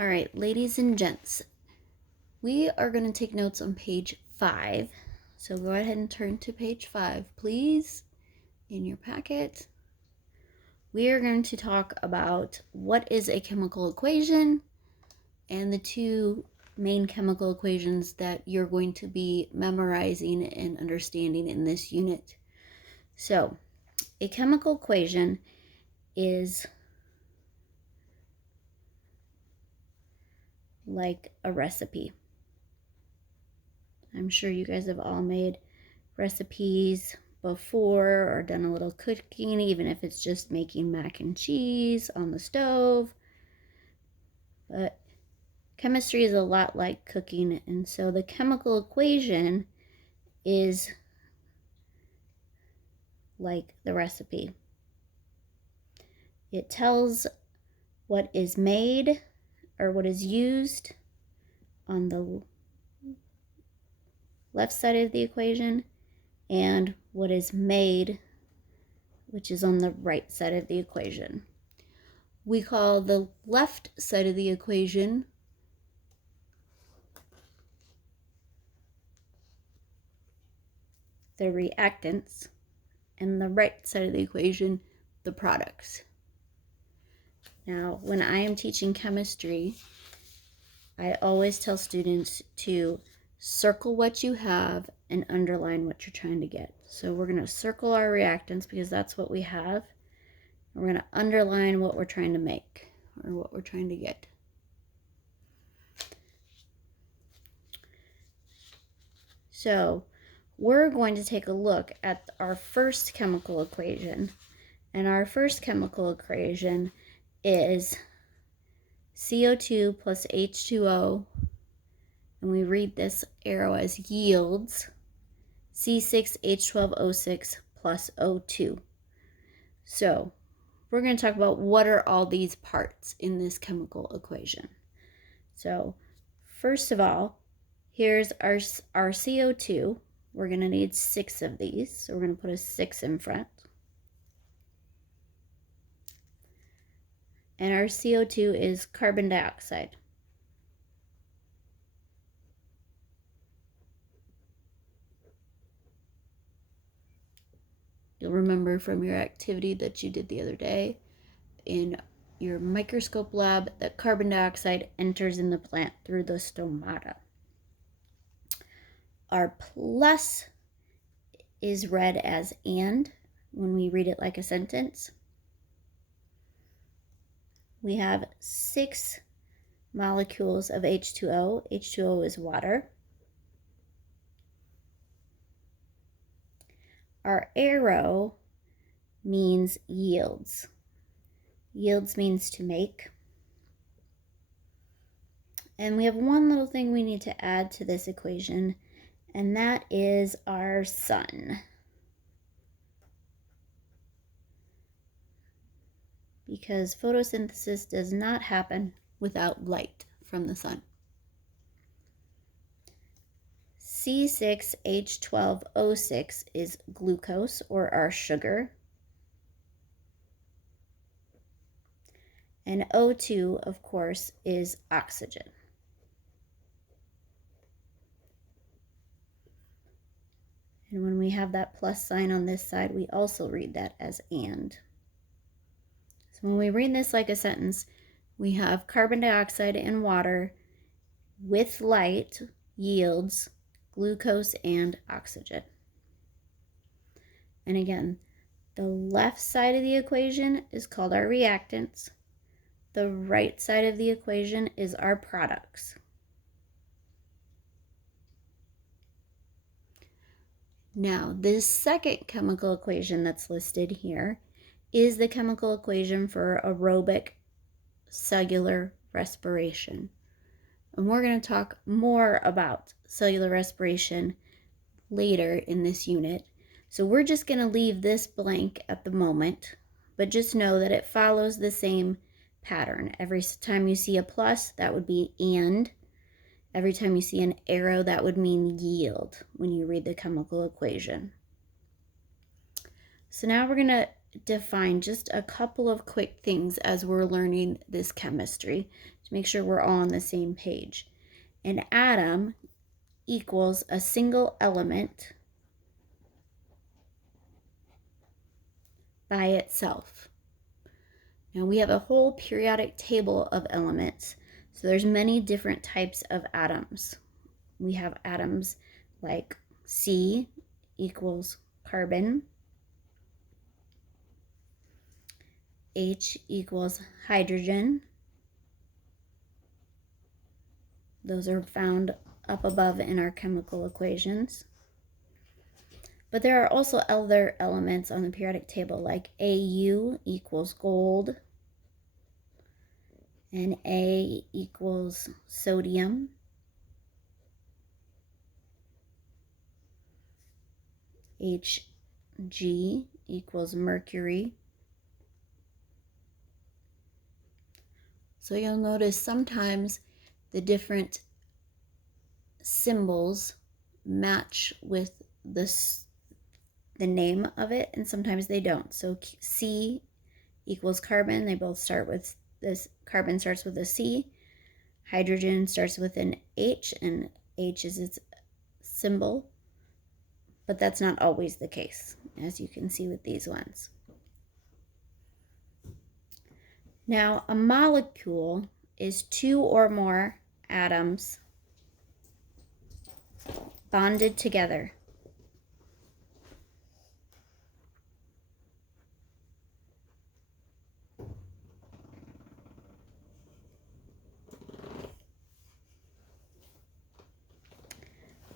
All right, ladies and gents, we are going to take notes on page 5. So go ahead and turn to page 5, please, in your packet. We are going to talk about what is a chemical equation and the two main chemical equations that you're going to be memorizing and understanding in this unit. So, a chemical equation is like a recipe. I'm sure you guys have all made recipes before or done a little cooking, even if it's just making mac and cheese on the stove. But chemistry is a lot like cooking, and so the chemical equation is like the recipe. It tells what is made or what is used on the left side of the equation and what is made, which is on the right side of the equation. We call the left side of the equation the reactants and the right side of the equation the products. Now, when I am teaching chemistry, I always tell students to circle what you have and underline what you're trying to get. So we're going to circle our reactants because that's what we have. We're going to underline what we're trying to make or what we're trying to get. So we're going to take a look at our first chemical equation. And our first chemical equation is CO2 plus H2O, and we read this arrow as yields C6H12O6 plus O2. So we're going to talk about what are all these parts in this chemical equation. So first of all, here's our CO2. We're going to need 6 of these, so we're going to put a 6 in front. And our CO2 is carbon dioxide. You'll remember from your activity that you did the other day in your microscope lab that carbon dioxide enters in the plant through the stomata. Our plus is read as and when we read it like a sentence. We have 6 molecules of H2O. H2O is water. Our arrow means yields. Yields means to make. And we have one little thing we need to add to this equation, and that is our sun. Because photosynthesis does not happen without light from the sun. C6H12O6 is glucose, or our sugar. And O2, of course, is oxygen. And when we have that plus sign on this side, we also read that as and. So when we read this like a sentence, we have carbon dioxide and water with light yields glucose and oxygen. And again, the left side of the equation is called our reactants. The right side of the equation is our products. Now, this second chemical equation that's listed here is the chemical equation for aerobic cellular respiration. And we're going to talk more about cellular respiration later in this unit. So we're just going to leave this blank at the moment, but just know that it follows the same pattern. Every time you see a plus, that would be and. Every time you see an arrow, that would mean yield when you read the chemical equation. So now we're going to define just a couple of quick things as we're learning this chemistry to make sure we're all on the same page. An atom equals a single element by itself. Now we have a whole periodic table of elements, so there's many different types of atoms. We have atoms like C equals carbon, H equals hydrogen. Those are found up above in our chemical equations. But there are also other elements on the periodic table like Au equals gold, and A equals sodium. Hg equals mercury. So you'll notice sometimes the different symbols match with the name of it, and sometimes they don't. So C equals carbon. They both start with this. Carbon starts with a C. Hydrogen starts with an H, and H is its symbol. But that's not always the case, as you can see with these ones. Now, a molecule is two or more atoms bonded together.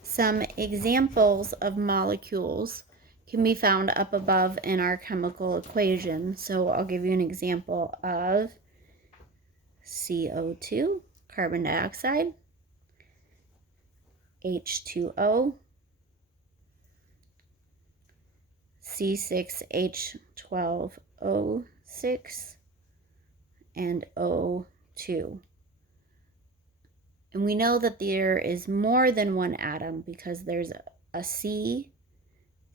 Some examples of molecules can be found up above in our chemical equation. So I'll give you an example of CO2, carbon dioxide, H2O, C6H12O6, and O2. And we know that there is more than one atom because there's a C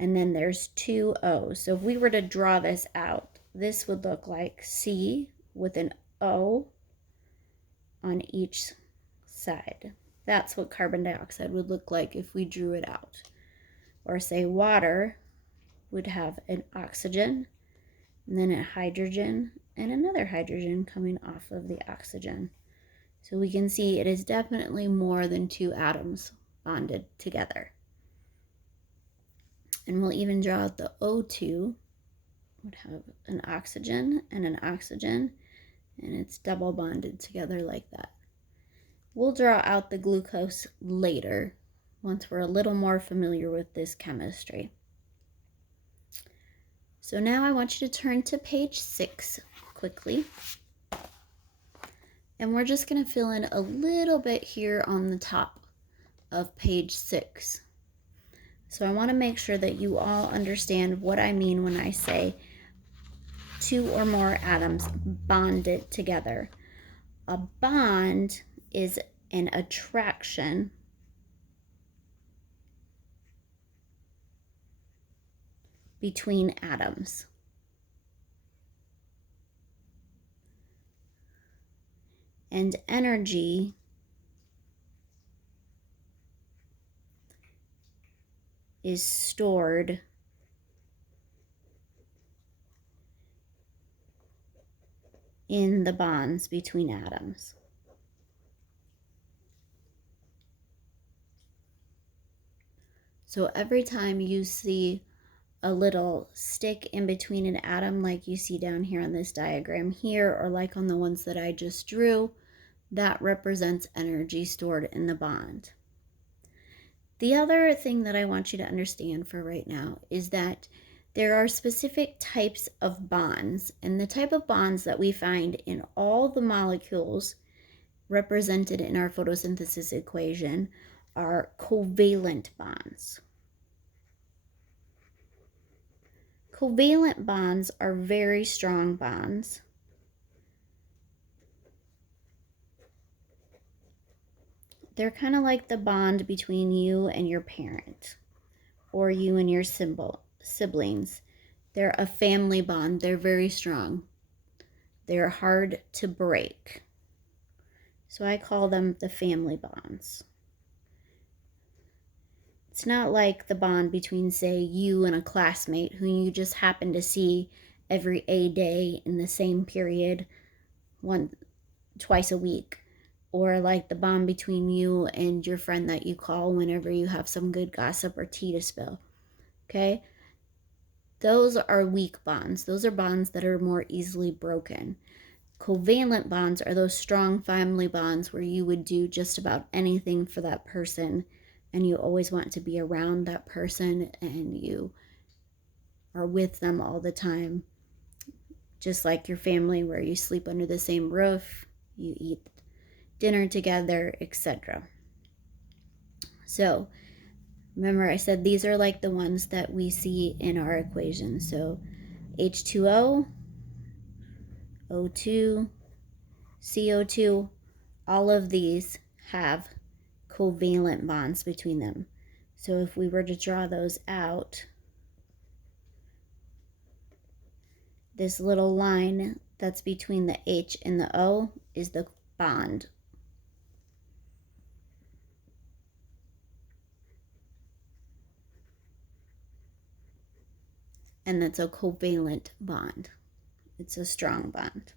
and then there's two O's. So if we were to draw this out, this would look like C with an O on each side. That's what carbon dioxide would look like if we drew it out. Or say water would have an oxygen, and then a hydrogen, and another hydrogen coming off of the oxygen. So we can see it is definitely more than two atoms bonded together. And we'll even draw out the O2, would have an oxygen, and it's double bonded together like that. We'll draw out the glucose later, once we're a little more familiar with this chemistry. So now I want you to turn to page 6 quickly. And we're just going to fill in a little bit here on the top of page 6. So I want to make sure that you all understand what I mean when I say two or more atoms bonded together. A bond is an attraction between atoms. And energy is stored in the bonds between atoms. So every time you see a little stick in between an atom, like you see down here on this diagram here, or like on the ones that I just drew, that represents energy stored in the bond. The other thing that I want you to understand for right now is that there are specific types of bonds, and the type of bonds that we find in all the molecules represented in our photosynthesis equation are covalent bonds. Covalent bonds are very strong bonds. They're kind of like the bond between you and your parent, or you and your siblings. They're a family bond. They're very strong. They're hard to break. So I call them the family bonds. It's not like the bond between, say, you and a classmate who you just happen to see every A day in the same period twice a week, or like the bond between you and your friend that you call whenever you have some good gossip or tea to spill. Okay? Those are weak bonds. Those are bonds that are more easily broken. Covalent bonds are those strong family bonds where you would do just about anything for that person and you always want to be around that person and you are with them all the time. Just like your family where you sleep under the same roof, you eat dinner together, etc. So remember I said these are like the ones that we see in our equation. So H2O, O2, CO2, all of these have covalent bonds between them. So if we were to draw those out, this little line that's between the H and the O is the bond. And that's a covalent bond. It's a strong bond.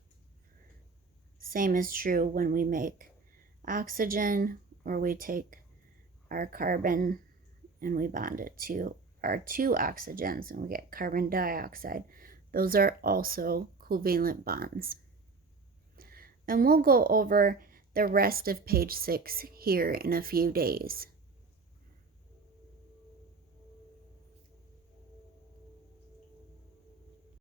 Same is true when we make oxygen, or we take our carbon and we bond it to our two oxygens and we get carbon dioxide. Those are also covalent bonds. And we'll go over the rest of page 6 here in a few days.